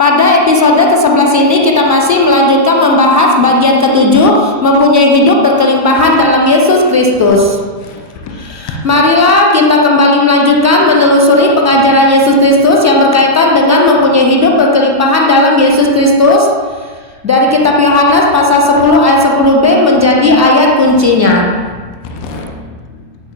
Pada episode ke-11 ini kita masih melanjutkan membahas bagian ke-7, mempunyai hidup berkelimpahan dalam Yesus Kristus. Marilah kita kembali melanjutkan menelusuri pengajaran Yesus Kristus yang berkaitan dengan mempunyai hidup berkelimpahan dalam Yesus Kristus dari kitab Yohanes pasal 10 ayat 10b menjadi ayat kuncinya.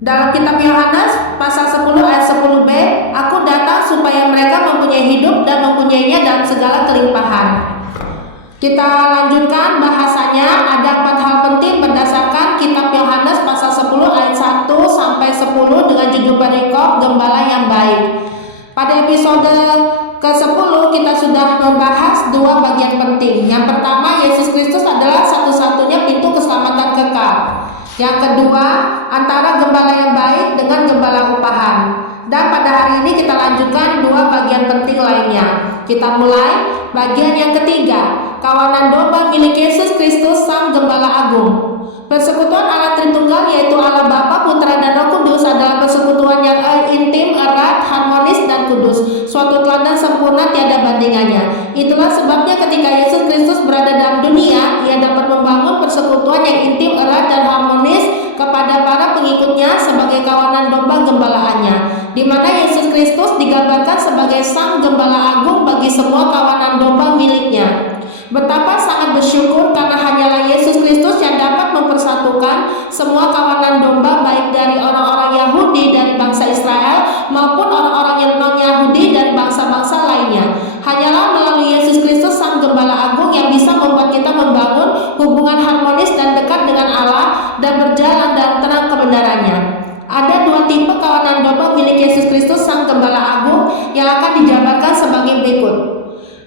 Dalam kitab Yohanes pasal 10 ayat 10b, aku datang supaya mereka mempunyai hidup dan mempunyainya dalam segala kelimpahan. Kita lanjutkan bahasanya. Ada 4 hal penting berdasarkan kitab Yohanes pasal 10 ayat 1 sampai 10 dengan judul perikop Gembala yang Baik. Pada episode ke-10 kita sudah membahas 2 bagian penting. Yang pertama, Yesus Kristus adalah satu-satunya pintu keselamatan kekal. Yang kedua, antara gembala yang baik dengan gembala upahan. Dan pada hari ini kita lanjutkan 2 bagian penting lainnya. Kita mulai bagian yang ketiga, kawanan domba milik Yesus Kristus Sang Gembala Agung. Persekutuan Allah Tritunggal yaitu Allah Bapa, Putra dan Roh Kudus adalah persekutuan yang intim, erat, harmonis dan kudus. Suatu teladan sempurna tiada bandingannya. Itulah sebabnya ketika Yesus Kristus berada dalam dunia, Ia dapat membangun persekutuan yang intim, erat dan harmonis kepada para pengikutnya sebagai kawanan domba gembalaannya, di mana Yesus Kristus digambarkan sebagai Sang Gembala Agung bagi semua kawanan domba miliknya. Betapa sangat bersyukur karena hanyalah Yesus Kristus yang dapat mempersatukan semua kawanan domba, baik dari orang-orang Yahudi dari bangsa Israel maupun orang-orang yang non-Yahudi dari bangsa-bangsa lainnya. Hanyalah melalui Yesus Kristus Sang Gembala Agung yang bisa membuat kita membangun hubungan harmonis dan dekat dengan Allah dan berjalan dalam terang kebenarannya. Ada 2 tipe kawanan domba milik Yesus Kristus Sang Gembala Agung yang akan dijabarkan sebagai berikut.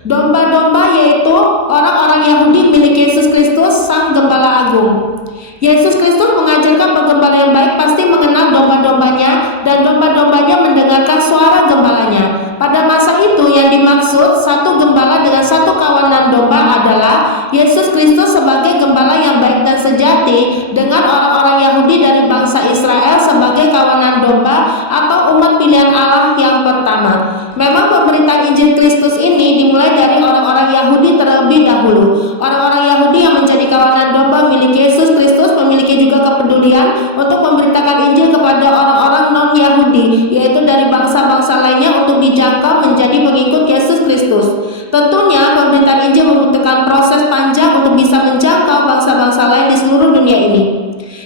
Domba-domba yaitu orang-orang Yahudi milik Yesus Kristus Sang Gembala Agung. Yesus Kristus mengajarkan penggembala yang baik pasti mengenal domba-dombanya dan domba-dombanya mendengarkan suara gembalanya. Pada masa itu yang dimaksud satu gembala dengan satu kawanan domba adalah Yesus Kristus sebagai gembala yang baik dan sejati dengan orang-orang Yahudi dari bangsa Israel sebagai kawanan domba atau umat pilihan Allah yang pertama. Memang pemberitaan Injil Kristus ini dimulai dari orang-orang Yahudi terlebih dahulu. Orang-orang Yahudi yang menjadi kawanan domba milik Yesus Kristus memiliki juga kepedulian untuk memberitakan Injil kepada orang-orang non-Yahudi, yaitu dari bangsa-bangsa lainnya untuk dijangkau menjadi pengikut Yesus Kristus. Tentunya pemberitaan Injil membutuhkan proses panjang untuk bisa menjangkau bangsa-bangsa lain di seluruh dunia ini.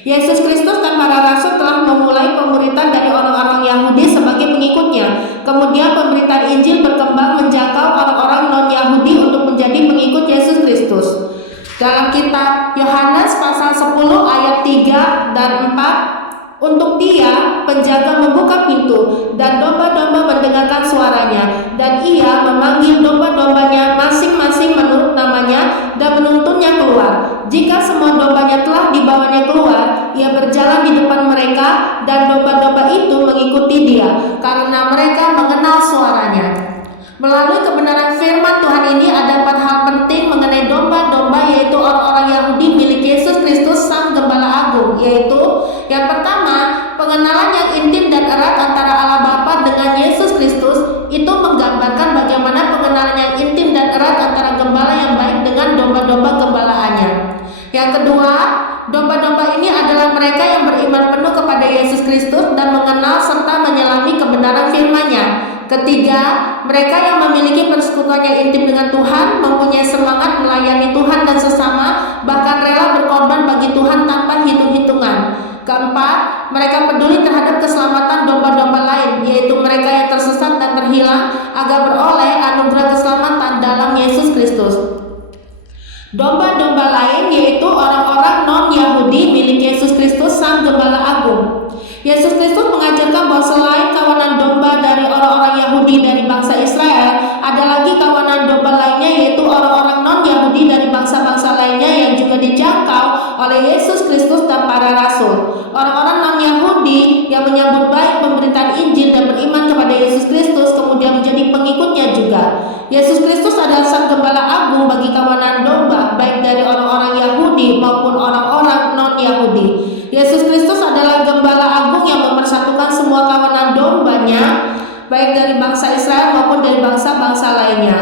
Yesus Kristus dan para rasul telah memulai pemberitaan dari orang-orang Yahudi sebagai pengikutnya. Kemudian pemberitaan Injil berkembang menjangkau orang-orang non-Yahudi untuk menjadi pengikut Yesus Kristus. Dalam kitab Yohanes pasal 10 ayat 3 dan 4, untuk Dia penjaga membuka pintu dan domba-domba mendengarkan suaranya, dan Ia memanggil domba-dombanya masing-masing menurut namanya dan menuntunnya keluar. Jika semua dombanya telah dibawanya keluar, Ia berjalan di depan mereka dan domba-domba itu mengikuti Dia karena mereka mengenal suaranya. Melalui kebenaran firman Tuhan ini ada 4 hal penting mengenai domba-domba, yaitu orang-orang Yahudi milik Yesus Kristus Sang Gembala Agung, yaitu yang pertama, pengenalan yang intim dan erat antara Allah Bapa dengan Yesus Kristus. Itu menggambarkan bagaimana pengenalan yang intim dan erat antara gembala yang baik dengan domba-domba gembalaannya. Yang kedua, domba-domba ini adalah mereka yang beriman penuh kepada Yesus Kristus dan mengenal serta menyelami kebenaran firman-Nya. Ketiga, mereka yang memiliki persekutuan yang intim dengan Tuhan, mempunyai semangat melayani Tuhan dan sesama, bahkan rela berkorban bagi Tuhan tanpa hitung-hitungan. Keempat, mereka peduli terhadap keselamatan domba-domba lain, yaitu mereka yang tersesat dan terhilang, agar beroleh anugerah keselamatan dalam Yesus Kristus. Domba-domba lain yaitu orang-orang non-Yahudi milik Yesus Kristus Sang Gembala Agung. Yesus Kristus mengajarkan bahwa selain kawanan domba dari orang-orang Yahudi dari bangsa Israel, ada lagi kawanan domba lainnya, yaitu orang-orang non-Yahudi dari bangsa-bangsa lainnya yang juga dijangkau oleh Yesus Kristus dan para rasul. Orang-orang non-Yahudi yang menyambut baik pemberitaan Injil dan beriman kepada Yesus Kristus kemudian menjadi pengikutnya juga. Yesus Kristus adalah Sang Gembala Agung bagi kawanan domba, baik dari orang-orang Yahudi maupun orang-orang non-Yahudi. Yesus Kristus adalah Gembala Agung yang mempersatukan semua kawanan dombanya, baik dari bangsa Israel maupun dari bangsa-bangsa lainnya.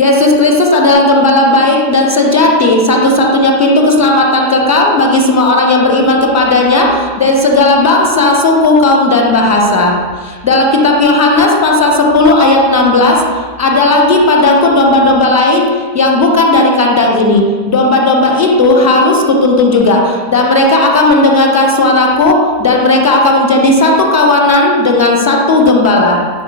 Yesus Kristus adalah gembala baik dan sejati, satu-satunya pintu keselamatan kekal bagi semua orang yang beriman kepadanya dari segala bangsa, suku, kaum, dan bahasa. Dalam kitab Yohanes pasal 10 ayat 16, ada lagi padaku domba-domba lain yang bukan dari kandang ini. Domba-domba itu harus kutuntun juga, dan mereka akan mendengarkan suaraku, dan mereka akan menjadi satu kawanan dengan satu gembala.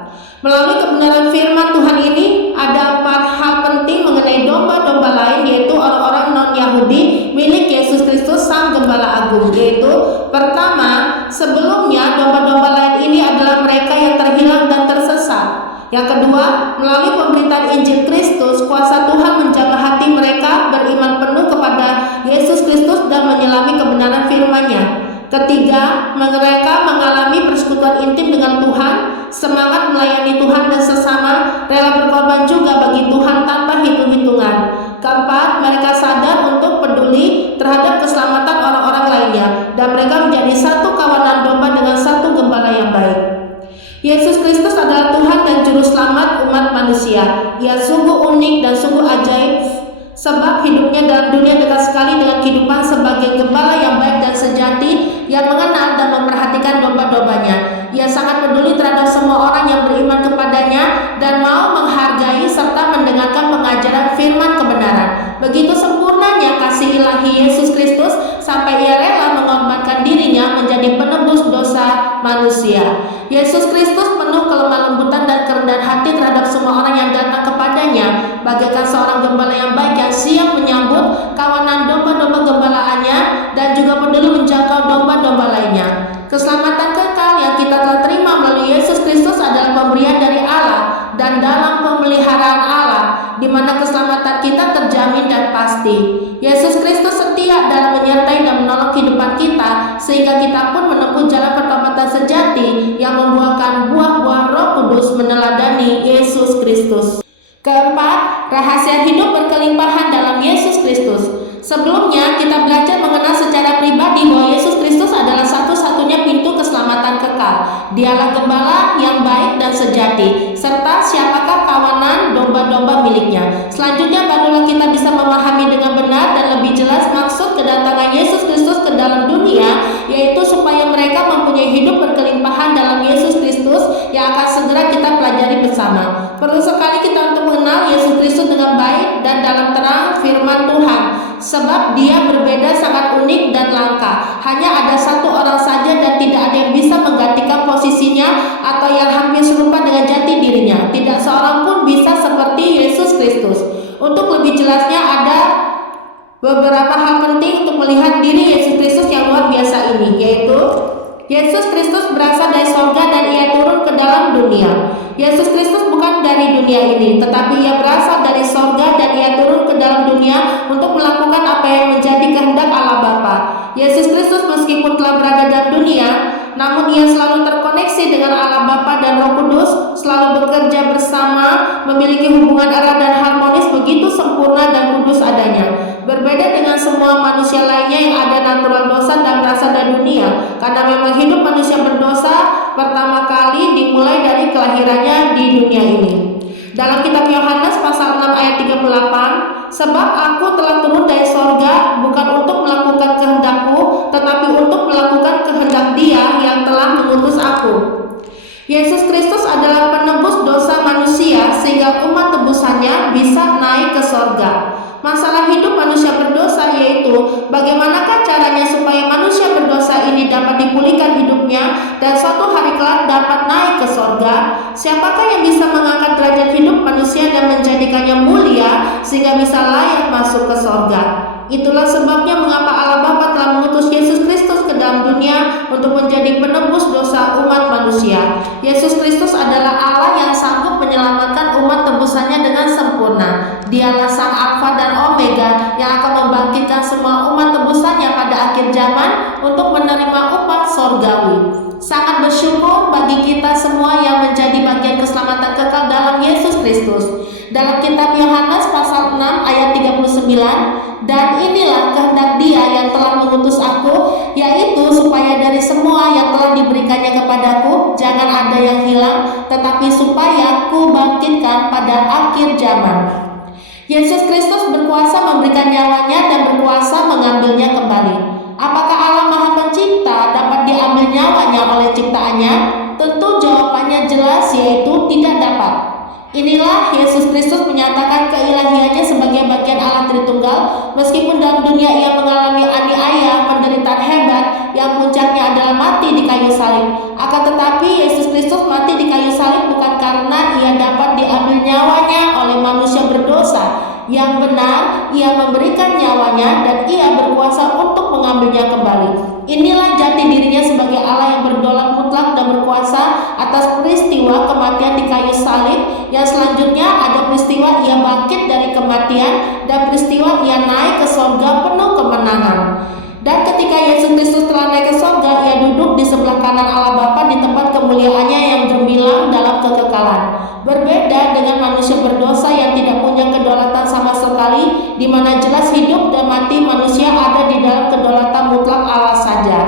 Melalui kebenaran firman Tuhan ini, ada 4 hal penting mengenai domba-domba lain, yaitu orang-orang non-Yahudi milik Yesus Kristus Sang Gembala Agung. Yaitu, pertama, sebelumnya domba-domba lain ini adalah mereka yang terhilang dan tersesat. Yang kedua, melalui pemberitaan Injil Kristus, kuasa Tuhan menjaga hati mereka beriman penuh kepada Yesus Kristus dan menyelami kebenaran firman-Nya. Ketiga, mereka mengalami persekutuan intim dengan Tuhan, semangat melayani Tuhan dan sesama, rela berkorban juga bagi Tuhan tanpa hitung-hitungan. Keempat, mereka sadar untuk peduli terhadap keselamatan orang-orang lainnya, dan mereka menjadi satu kawanan domba dengan satu gembala yang baik. Yesus Kristus adalah Tuhan dan Juru Selamat umat manusia. Ia sungguh unik dan sungguh ajaib, sebab hidupnya dalam dunia dekat sekali dengan kehidupan sebagai gembala yang baik dan sejati, yang mengenal dan memperhatikan domba-dombanya. Ia sangat peduli terhadap semua orang yang beriman kepadanya dan mau menghargai serta mendengarkan pengajaran firman kebenaran. Begitu sempurnanya kasih ilahi Yesus Kristus sampai ia rela mengorbankan dirinya menjadi penebus dosa manusia. Yesus Kristus penuh kelemah lembutan dan kerendahan hati terhadap semua orang yang datang kepadanya, bagaikan seorang gembala yang baik yang siap menyambut kawanan domba-domba gembalaannya dan juga peduli menjangkau domba-domba lainnya. Keselamatan kekal yang kita telah terima melalui Yesus Kristus adalah pemberian dari Allah dan dalam pemeliharaan Allah, di mana keselamatan kita terjamin dan pasti. Yesus Kristus setia dalam menyertai dan menolong kehidupan kita, sehingga kita pun menempuh jalan pertobatan sejati yang membuahkan buah-buah Roh Kudus meneladani Yesus Kristus. Keempat, rahasia hidup berkelimpahan dalam Yesus Kristus. Sebelumnya, kita belajar mengenal secara pribadi bahwa Yesus Kristus adalah satu-satunya pintu keselamatan kekal. Dialah gembala yang baik dan sejati, serta siapakah kawanan domba-domba miliknya. Selanjutnya, barulah kita bisa memahami dengan benar dan lebih jelas maksud kedatangan Yesus Kristus ke dalam dunia, yaitu supaya mereka mempunyai hidup berkelimpahan dalam Yesus Kristus yang akan segera kita pelajari bersama. Perlu sekali kita untuk mengenal Yesus Kristus dengan baik dan dalam terang firman Tuhan, sebab dia berbeda, sangat unik dan langka. Hanya ada satu orang saja dan tidak ada yang bisa menggantikan posisinya atau yang hampir serupa dengan jati dirinya. Tidak seorang pun bisa seperti Yesus Kristus. Untuk lebih jelasnya, ada beberapa hal penting untuk melihat diri Yesus Kristus yang luar biasa ini, yaitu Yesus Kristus berasal dari sorga dan ia turun ke dalam dunia. Yesus Kristus bukan dari dunia ini, tetapi ia berasal dari sorga dan ia turun ke dalam dunia untuk melakukan apa yang menjadi kehendak Allah Bapa. Yesus Kristus meskipun telah berada dalam dunia, namun ia selalu terkoneksi dengan Allah Bapa dan Roh Kudus, selalu bekerja bersama, memiliki hubungan erat dan harmonis begitu sempurna dan kudus adanya. Berbeda dengan semua manusia lainnya yang ada natural dosa dan berasal dari dunia, karena memang hidup manusia berdosa pertama kali dimulai dari kelahirannya di dunia ini. Dalam kitab Yohanes pasal 6 ayat 38, sebab aku telah turun dari sorga bukan untuk melakukan kehendakku, tetapi untuk melakukan kehendak Dia yang telah mengutus aku. Yesus Kristus adalah penebus dosa manusia sehingga umat tebusannya bisa naik ke sorga. Masalah hidup manusia berdosa yaitu bagaimanakah caranya supaya manusia berdosa ini dapat dipulihkan hidupnya dan suatu hari kelak dapat naik ke sorga. Siapakah yang bisa mengangkat derajat hidup manusia dan menjadikannya mulia sehingga bisa layak masuk ke sorga? Itulah sebabnya mengapa Allah Bapa telah mengutus Yesus Kristus ke dalam dunia untuk menjadi penebus dosa umat manusia. Yesus Kristus adalah Allah yang sanggup menyelamatkan umat tebusannya dengan sempurna. Dialah Sang Alfa dan Omega yang akan membangkitkan semua umat tebusannya pada akhir zaman untuk menerima upah sorgawi. Sangat bersyukur bagi kita semua yang menjadi bagian keselamatan kekal dalam Yesus Kristus. Dalam kitab Yohanes pasal 6 ayat 39, dan inilah kehendak Dia yang telah mengutus aku, yaitu supaya dari semua yang telah diberikannya kepadaku jangan ada yang hilang, tetapi supaya ku bangkitkan pada akhir zaman. Yesus Kristus berkuasa memberikan nyawanya dan berkuasa mengambilnya kembali. Apakah Allah Maha Pencipta dapat diambil nyawanya oleh ciptaannya? Tentu jawabannya jelas, yaitu tidak dapat. Inilah Yesus Kristus menyatakan keilahiannya sebagai bagian Allah Tritunggal, meskipun dalam dunia ia mengalami aniaya, penderitaan hebat yang puncaknya adalah mati di kayu salib. Akan tetapi Yesus Kristus mati di kayu salib bukan karena ia dapat diambil nyawanya oleh manusia berdosa. Yang benar, ia memberikan nyawanya dan ia berkuasa untuk mengambilnya kembali. Inilah jati dirinya sebagai Allah yang berdaulat mutlak dan berkuasa atas peristiwa kematian di kayu salib. Yang selanjutnya ada peristiwa ia bangkit dari kematian dan peristiwa ia naik ke surga penuh kemenangan. Dan ketika Yesus Kristus telah naik ke surga, ia duduk di sebelah kanan Allah Bapa di tempat kemuliaannya yang gemilang dalam kekekalan. Berbeda dengan manusia berdosa yang tidak punya kedaulatan sama sekali, di mana jelas hidup dan mati manusia ada di dalam kedaulatan mutlak Allah saja.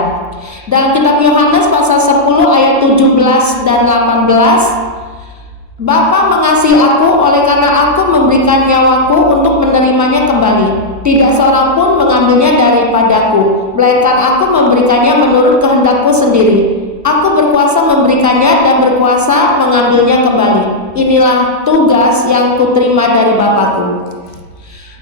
Dalam kitab Yohanes pasal 10 ayat 17 dan 18, Bapa mengasihi aku oleh karena aku memberikan nyawaku untuk menerimanya kembali. Tidak seorang pun mengambilnya daripadaku, melainkan aku memberikannya menurut kehendakku sendiri. Aku berkuasa memberikannya dan berkuasa mengambilnya kembali. Inilah tugas yang kuterima dari Bapakku.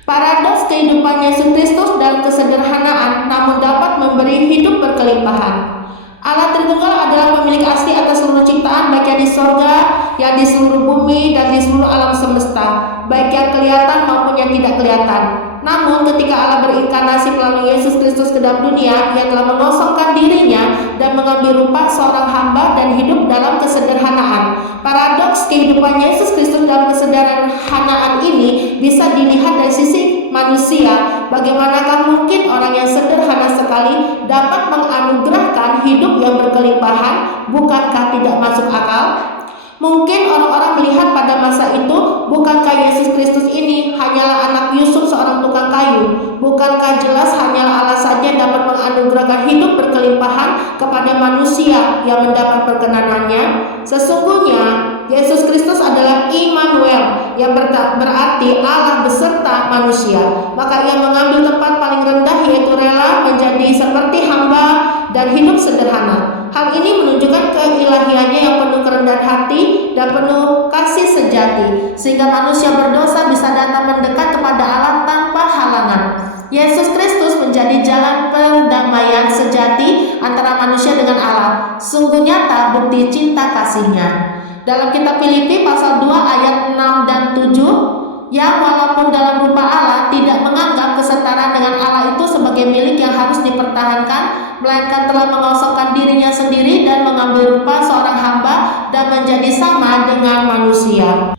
Paradoks kehidupan Yesus Kristus dalam kesederhanaan namun dapat memberi hidup berkelimpahan. Allah Tritunggal adalah pemilik asli atas seluruh ciptaan, baik yang di sorga, yang di seluruh bumi, dan di seluruh alam semesta, baik yang kelihatan maupun yang tidak kelihatan. Namun ketika Allah berinkarnasi melalui Yesus Kristus ke dalam dunia, ia telah mengosongkan dirinya dan mengambil rupa seorang hamba dan hidup dalam kesederhanaan. Paradoks kehidupan Yesus Kristus dalam kesederhanaan ini bisa dilihat dari sisi manusia. Bagaimanakah mungkin orang yang sederhana sekali dapat menganugerahkan hidup yang berkelimpahan? Bukankah tidak masuk akal? Mungkin orang-orang melihat pada masa itu, bukankah Yesus Kristus ini hanyalah anak Yusuf seorang tukang kayu? Bukankah jelas hanyalah Allah saja dapat menganugerahkan hidup berkelimpahan kepada manusia yang mendapat perkenanannya? Sesungguhnya Yesus Kristus adalah Immanuel, yang berarti Allah beserta manusia. Maka ia mengambil tempat paling rendah, yaitu rela menjadi seperti hamba dan hidup sederhana. Hal ini menunjukkan keilahiannya yang penuh kerendahan hati dan penuh kasih sejati, sehingga manusia berdosa bisa datang mendekat kepada Allah tanpa halangan. Yesus Kristus menjadi jalan perdamaian sejati antara manusia dengan Allah. Sungguh nyata bukti cinta kasih-Nya. Dalam kitab Filipi pasal 2 ayat 6 dan 7, yang walaupun dalam rupa Allah tidak menganggap kesetaraan dengan Allah itu sebagai milik yang harus dipertahankan, melainkan telah mengosongkan dirinya sendiri dan mengambil rupa seorang hamba dan menjadi sama dengan manusia.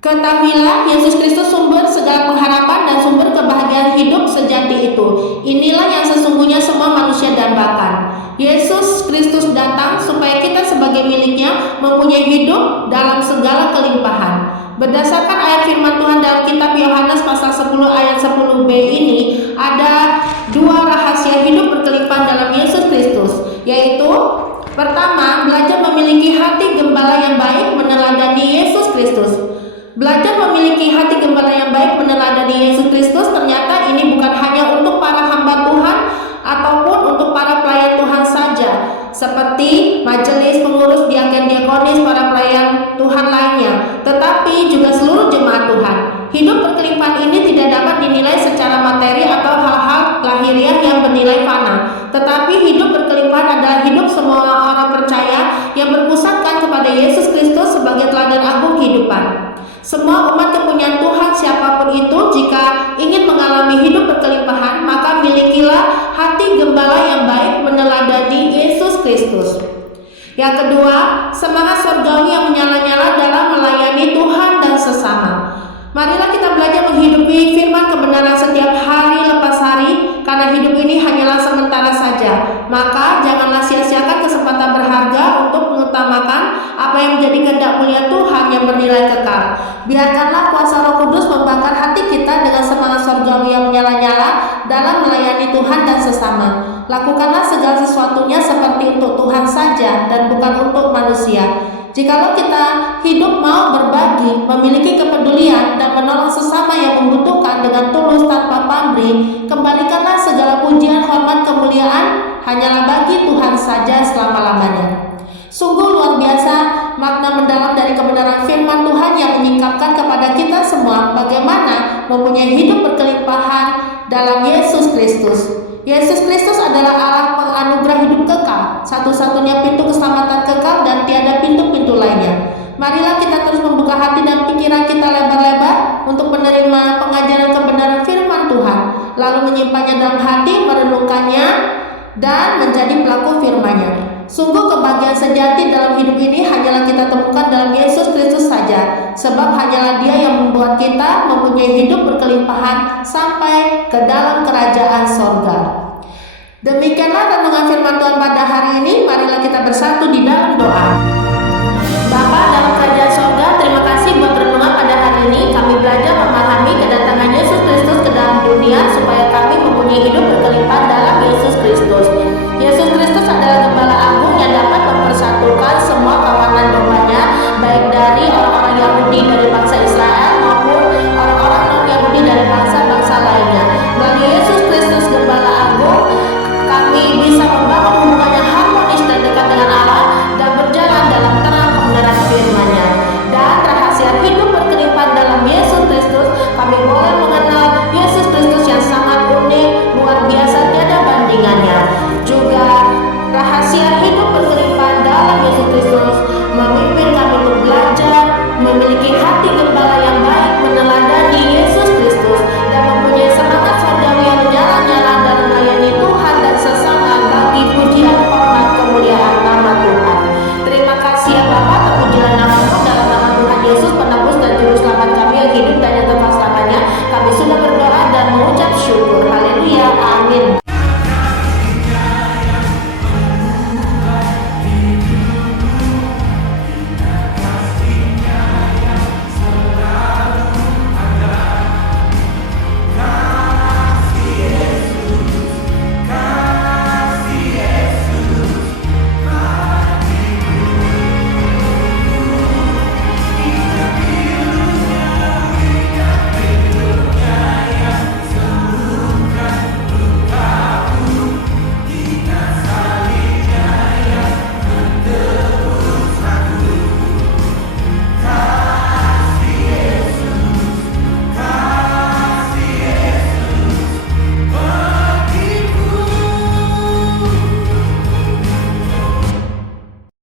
Ketahuilah, Yesus Kristus sumber segala pengharapan dan sumber kebahagiaan hidup sejati itu. Inilah yang sesungguhnya semua manusia dambakan. Yesus Kristus datang supaya kita sebagai miliknya mempunyai hidup dalam segala kelimpahan. Berdasarkan ayat firman Tuhan dalam kitab Yohanes pasal 10 ayat 10b ini, ada dua rahasia hidup berkelimpahan dalam Yesus Kristus, yaitu pertama, belajar memiliki hati gembala yang baik meneladani Yesus Kristus. Belajar memiliki hati gembala yang baik meneladani Yesus Kristus ternyata ini bukan hanya untuk para hamba Tuhan ataupun untuk para pelayan Tuhan saja, seperti majelis, pengurus, diaken, diakonis, para pelayan Tuhan lainnya, tetapi juga seluruh jemaat Tuhan. Hidup berkelimpahan ini tidak dapat dinilai secara materi atau hal-hal lahiriah yang bernilai fana, tetapi hidup berkelimpahan adalah hidup semua orang percaya yang berpusatkan kepada Yesus Kristus sebagai teladan agung kehidupan. Semua umat kepunyaan Tuhan siapapun itu, jika ingin mengalami hidup berkelimpahan, maka milikilah hati gembala yang baik meneladani Yesus Kristus. Yang kedua, semangat surgawi yang menyala-nyala dalam melayani Tuhan dan sesama. Marilah kita belajar menghidupi firman kebenaran setiap hari lepas hari, karena hidup ini hanyalah sementara saja. Maka janganlah sia-siakan kesempatan berharga untuk mengutamakan apa yang menjadi kehendak mulia Tuhan yang bernilai kekal. Biarkanlah kuasa Roh Kudus membakar hati kita dengan semangat surgawi yang menyala-nyala dalam melayani Tuhan dan sesama. Lakukanlah segala sesuatunya seperti untuk Tuhan saja dan bukan untuk manusia. Jikalau kita hidup mau berbagi, memiliki kepedulian dan menolong sesama yang amri, kembalikanlah segala pujian, hormat, kemuliaan hanyalah bagi Tuhan saja selama-lamanya. Sungguh luar biasa makna mendalam dari kebenaran firman Tuhan yang menyingkapkan kepada kita semua bagaimana mempunyai hidup berkelimpahan dalam Yesus Kristus. Yesus Kristus adalah Allah penganugerah hidup kekal, satu-satunya pintu keselamatan kekal dan tiada pintu-pintu lainnya. Marilah kita terus membuka hati dan pikiran kita lebar-lebar untuk menerima pengajaran kebenaran firman Tuhan, lalu menyimpannya dalam hati, merenungkannya, dan menjadi pelaku firman-Nya. Sungguh kebahagiaan sejati dalam hidup ini hanyalah kita temukan dalam Yesus Kristus saja, sebab hanyalah Dia yang membuat kita mempunyai hidup berkelimpahan sampai ke dalam kerajaan sorga. Demikianlah renungan firman Tuhan pada hari ini. Marilah kita bersatu di dalam doa. Bapa dalam kerajaan sorga, terima kasih buat renungan pada hari ini. Kami belajar memahami kedatangan Yesus Kristus ke dalam dunia supaya kami mempunyai hidup